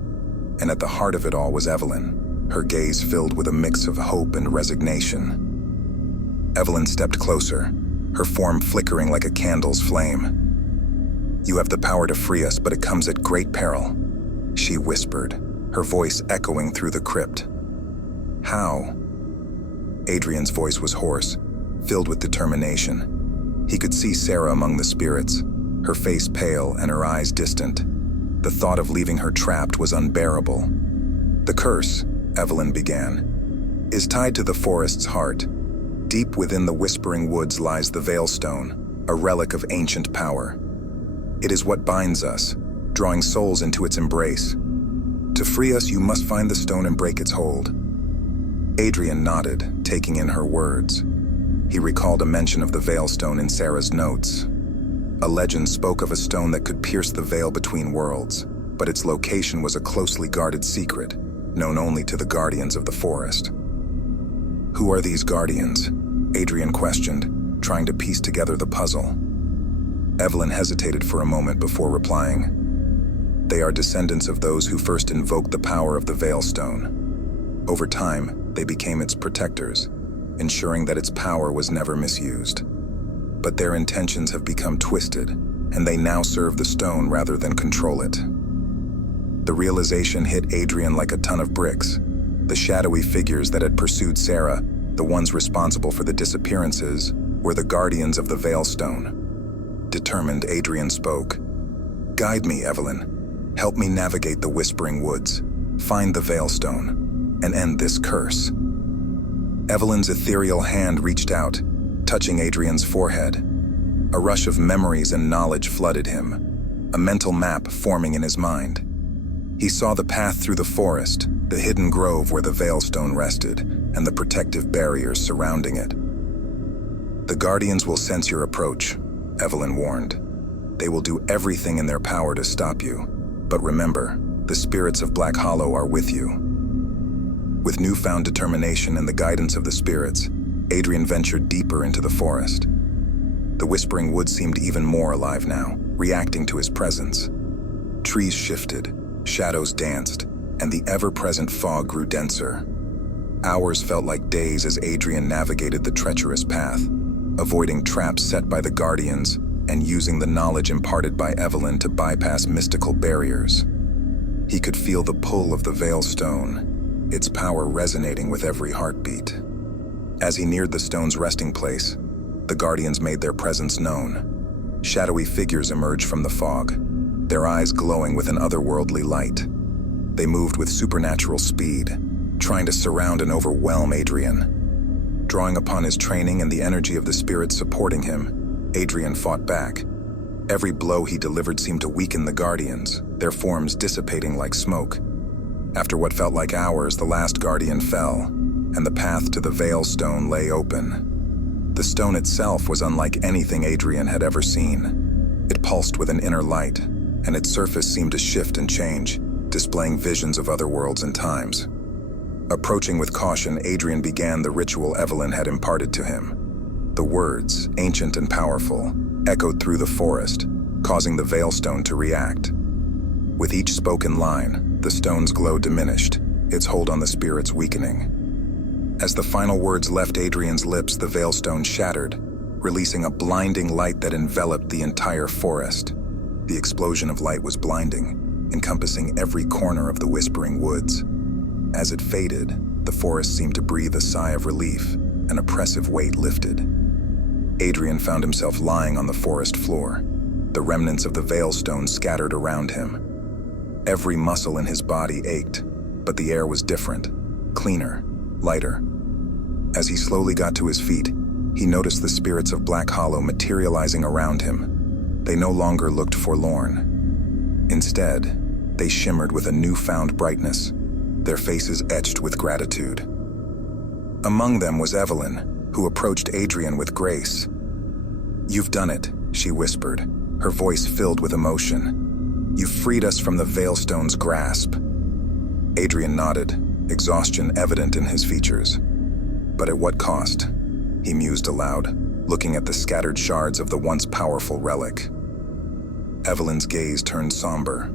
and at the heart of it all was Evelyn, her gaze filled with a mix of hope and resignation. Evelyn stepped closer, her form flickering like a candle's flame. "You have the power to free us, but it comes at great peril," she whispered, her voice echoing through the crypt. "How?" Adrian's voice was hoarse, filled with determination. He could see Sarah among the spirits, her face pale and her eyes distant. The thought of leaving her trapped was unbearable. "The curse," Evelyn began, "is tied to the forest's heart. Deep within the Whispering Woods lies the Veilstone, a relic of ancient power. It is what binds us, drawing souls into its embrace. To free us, you must find the stone and break its hold." Adrian nodded, taking in her words. He recalled a mention of the Veilstone in Sarah's notes. A legend spoke of a stone that could pierce the veil between worlds, but its location was a closely guarded secret, known only to the guardians of the forest. "Who are these guardians?" Adrian questioned, trying to piece together the puzzle. Evelyn hesitated for a moment before replying. "They are descendants of those who first invoked the power of the Veilstone. Over time, they became its protectors, ensuring that its power was never misused. But their intentions have become twisted, and they now serve the stone rather than control it." The realization hit Adrian like a ton of bricks. The shadowy figures that had pursued Sarah, the ones responsible for the disappearances, were the guardians of the Veilstone. Determined, Adrian spoke. "Guide me, Evelyn. Help me navigate the Whispering Woods, find the Veilstone, and end this curse." Evelyn's ethereal hand reached out, touching Adrian's forehead. A rush of memories and knowledge flooded him, a mental map forming in his mind. He saw the path through the forest, the hidden grove where the Veilstone rested, and the protective barriers surrounding it. "The Guardians will sense your approach," Evelyn warned. "They will do everything in their power to stop you. But remember, the spirits of Black Hollow are with you." With newfound determination and the guidance of the spirits, Adrian ventured deeper into the forest. The Whispering Woods seemed even more alive now, reacting to his presence. Trees shifted, shadows danced, and the ever-present fog grew denser. Hours felt like days as Adrian navigated the treacherous path, avoiding traps set by the Guardians and using the knowledge imparted by Evelyn to bypass mystical barriers. He could feel the pull of the Veil Stone, its power resonating with every heartbeat. As he neared the stone's resting place, the Guardians made their presence known. Shadowy figures emerged from the fog, their eyes glowing with an otherworldly light. They moved with supernatural speed, trying to surround and overwhelm Adrian. Drawing upon his training and the energy of the spirits supporting him, Adrian fought back. Every blow he delivered seemed to weaken the Guardians, their forms dissipating like smoke. After what felt like hours, the last Guardian fell, and the path to the Veil Stone lay open. The stone itself was unlike anything Adrian had ever seen. It pulsed with an inner light, and its surface seemed to shift and change, displaying visions of other worlds and times. Approaching with caution, Adrian began the ritual Evelyn had imparted to him. The words, ancient and powerful, echoed through the forest, causing the Veil Stone to react. With each spoken line, the stone's glow diminished, its hold on the spirits weakening. As the final words left Adrian's lips, the Veil Stone shattered, releasing a blinding light that enveloped the entire forest. The explosion of light was blinding, encompassing every corner of the Whispering Woods. As it faded, the forest seemed to breathe a sigh of relief, an oppressive weight lifted. Adrian found himself lying on the forest floor, the remnants of the Veil Stone scattered around him. Every muscle in his body ached, but the air was different, cleaner, lighter. As he slowly got to his feet, he noticed the spirits of Black Hollow materializing around him. They no longer looked forlorn. Instead, they shimmered with a newfound brightness, their faces etched with gratitude. Among them was Evelyn, who approached Adrian with grace. "You've done it," she whispered, her voice filled with emotion. "You've freed us from the Veil Stone's grasp." Adrian nodded, exhaustion evident in his features. But at what cost? He mused aloud, looking at the scattered shards of the once powerful relic. Evelyn's gaze turned somber.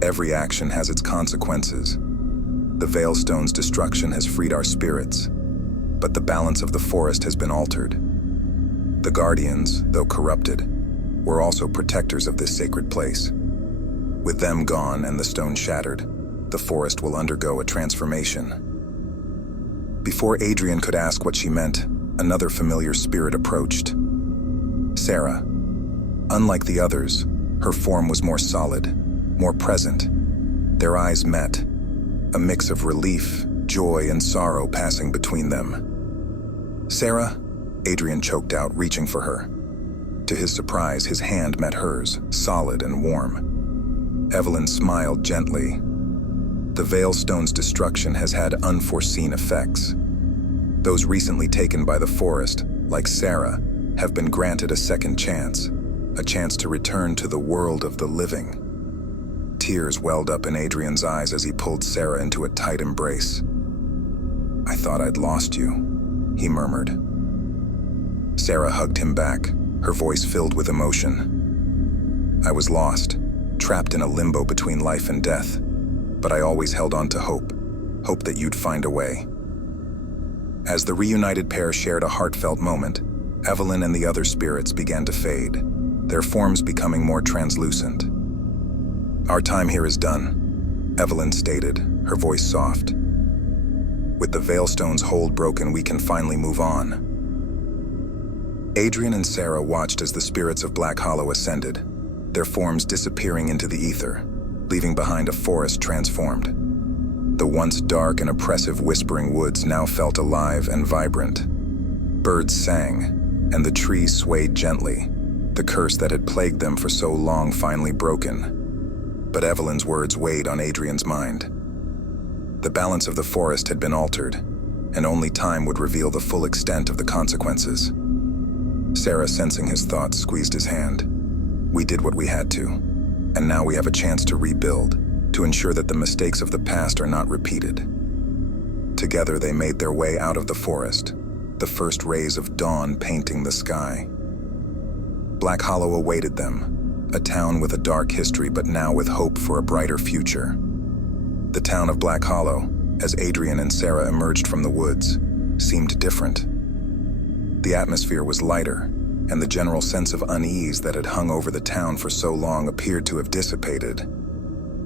Every action has its consequences. The Veil Stone's destruction has freed our spirits, but the balance of the forest has been altered. The Guardians, though corrupted, were also protectors of this sacred place. With them gone and the stone shattered, the forest will undergo a transformation. Before Adrian could ask what she meant, another familiar spirit approached. Sarah. Unlike the others, her form was more solid, more present. Their eyes met, a mix of relief, joy, and sorrow passing between them. "Sarah?" Adrian choked out, reaching for her. To his surprise, his hand met hers, solid and warm. Evelyn smiled gently. The Veil Stone's destruction has had unforeseen effects. Those recently taken by the forest, like Sarah, have been granted a second chance, a chance to return to the world of the living. Tears welled up in Adrian's eyes as he pulled Sarah into a tight embrace. "I thought I'd lost you," he murmured. Sarah hugged him back, her voice filled with emotion. "I was lost, trapped in a limbo between life and death, but I always held on to hope that you'd find a way." As the reunited pair shared a heartfelt moment, Evelyn and the other spirits began to fade, their forms becoming more translucent. "Our time here is done," Evelyn stated, her voice soft. "With the Veil Stone's hold broken, we can finally move on." Adrian and Sarah watched as the spirits of Black Hollow ascended, their forms disappearing into the ether, leaving behind a forest transformed. The once dark and oppressive Whispering Woods now felt alive and vibrant. Birds sang, and the trees swayed gently, the curse that had plagued them for so long finally broken. But Evelyn's words weighed on Adrian's mind. The balance of the forest had been altered, and only time would reveal the full extent of the consequences. Sarah, sensing his thoughts, squeezed his hand. "We did what we had to, and now we have a chance to rebuild, to ensure that the mistakes of the past are not repeated." Together they made their way out of the forest, the first rays of dawn painting the sky. Black Hollow awaited them, a town with a dark history but now with hope for a brighter future. The town of Black Hollow, as Adrian and Sarah emerged from the woods, seemed different. The atmosphere was lighter, and the general sense of unease that had hung over the town for so long appeared to have dissipated.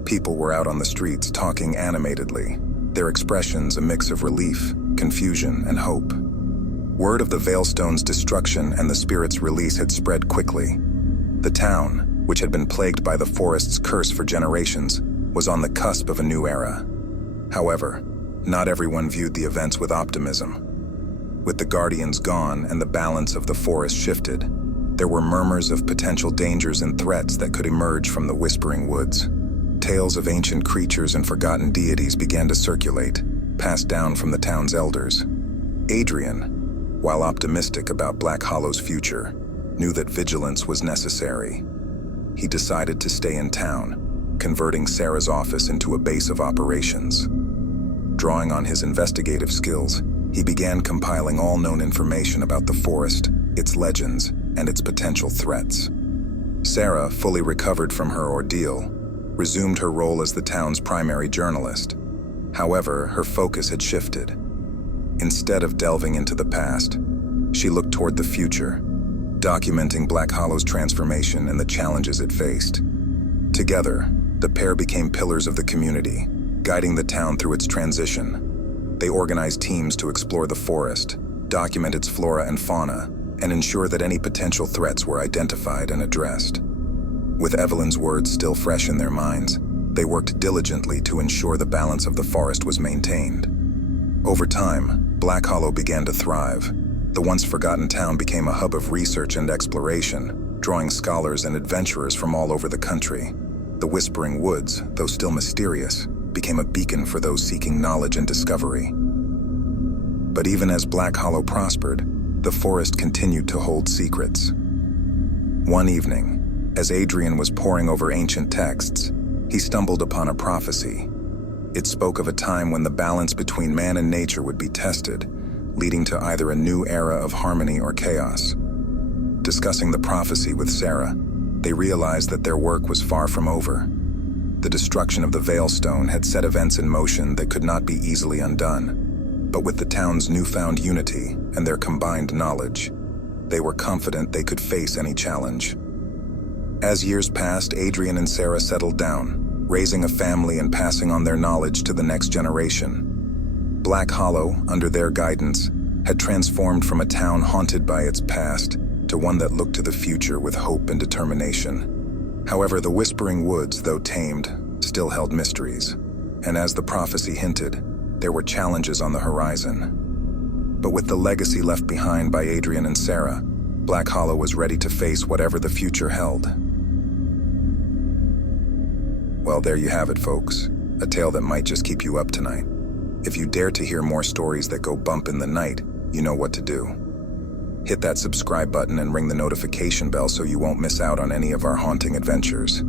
People were out on the streets talking animatedly, their expressions a mix of relief, confusion, and hope. Word of the Veilstone's destruction and the spirit's release had spread quickly. The town, which had been plagued by the forest's curse for generations, was on the cusp of a new era. However, not everyone viewed the events with optimism. With the guardians gone and the balance of the forest shifted, there were murmurs of potential dangers and threats that could emerge from the Whispering Woods. Tales of ancient creatures and forgotten deities began to circulate, passed down from the town's elders. Adrian, while optimistic about Black Hollow's future, knew that vigilance was necessary. He decided to stay in town, converting Sarah's office into a base of operations. Drawing on his investigative skills, he began compiling all known information about the forest, its legends, and its potential threats. Sarah, fully recovered from her ordeal, resumed her role as the town's primary journalist. However, her focus had shifted. Instead of delving into the past, she looked toward the future, documenting Black Hollow's transformation and the challenges it faced. Together, the pair became pillars of the community, guiding the town through its transition. They organized teams to explore the forest, document its flora and fauna, and ensure that any potential threats were identified and addressed. With Evelyn's words still fresh in their minds, they worked diligently to ensure the balance of the forest was maintained. Over time, Black Hollow began to thrive. The once forgotten town became a hub of research and exploration, drawing scholars and adventurers from all over the country. The Whispering Woods, though still mysterious, became a beacon for those seeking knowledge and discovery. But even as Black Hollow prospered, the forest continued to hold secrets. One evening, as Adrian was poring over ancient texts, he stumbled upon a prophecy. It spoke of a time when the balance between man and nature would be tested, leading to either a new era of harmony or chaos. Discussing the prophecy with Sarah, they realized that their work was far from over. The destruction of the Veilstone had set events in motion that could not be easily undone. But with the town's newfound unity and their combined knowledge, they were confident they could face any challenge. As years passed, Adrian and Sarah settled down, raising a family and passing on their knowledge to the next generation. Black Hollow, under their guidance, had transformed from a town haunted by its past to one that looked to the future with hope and determination. However, the Whispering Woods, though tamed, still held mysteries, and as the prophecy hinted, there were challenges on the horizon. But with the legacy left behind by Adrian and Sarah, Black Hollow was ready to face whatever the future held. Well, there you have it, folks. A tale that might just keep you up tonight. If you dare to hear more stories that go bump in the night, you know what to do. Hit that subscribe button and ring the notification bell so you won't miss out on any of our haunting adventures.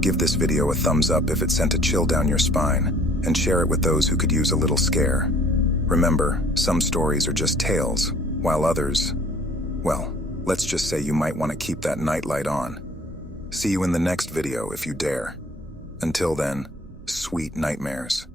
Give this video a thumbs up if it sent a chill down your spine, and share it with those who could use a little scare. Remember, some stories are just tales, while others, well, let's just say you might want to keep that nightlight on. See you in the next video if you dare. Until then, sweet nightmares.